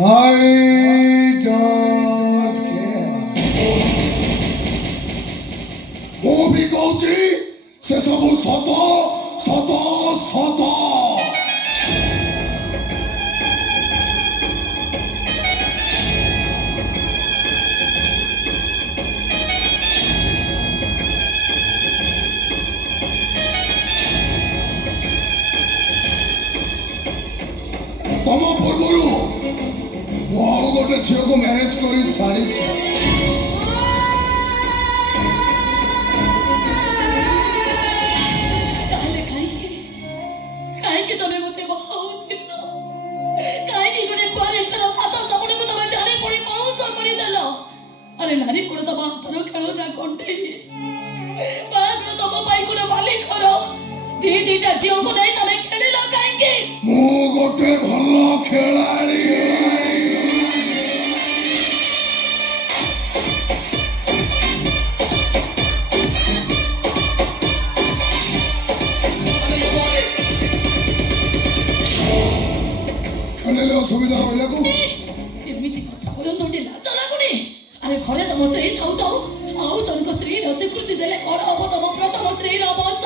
I don't care. ମୁଁ ବି କହୁଛି ସେ ସବୁ ସତ ସତ ସତ। ତମ ପୂର୍ବରୁ ମୁଁ ଆଉ ଗୋଟେ ଝିଅକୁ ମ୍ୟାରେଜ କରି ସାରିଛି। ତାହେଲେ କାହିଁକି କାହିଁକି ତମେ ମତେ ବାହାଉଥିଲ? କାହିଁକି ଗୋଟେ କୁଆରିଛର ସାତ ସପନକୁ ତମେ ଚାଲି ପଡ଼ି ପାଉଁଶ କରିଦେଲ? ଆରେ ନାରୀ କୋଣ ତମ ହାତର ଖେଳ ନା କଣ୍ଢେଇ। ବାହାଘର ତମ ପାଇଁ କୋଣ ବାଲି ଘର। ଦିଟା ଝିଅକୁ ନେଇ ତମେ ଖେଳିଲ କାହିଁକି? ମୁଁ ଗୋଟେ ଭଲ ଖେଳାଳି। ଖେଳିଲେ ଅସୁବିଧା ରହିଲାକୁ ଏମିତି କଥା କହୁଛନ୍ତି ଲାଜ ଲାଗୁନି? ଆରେ ଘରେ ତମ ସ୍ତ୍ରୀ ଥାଉ ଥାଉ ଆଉ ଜଣଙ୍କ ସ୍ତ୍ରୀର ସ୍ୱୀକୃତି ଦେଲେ କଣ ହବ? ତମ ପ୍ରଥମ ସ୍ତ୍ରୀର ଅବସ୍ଥା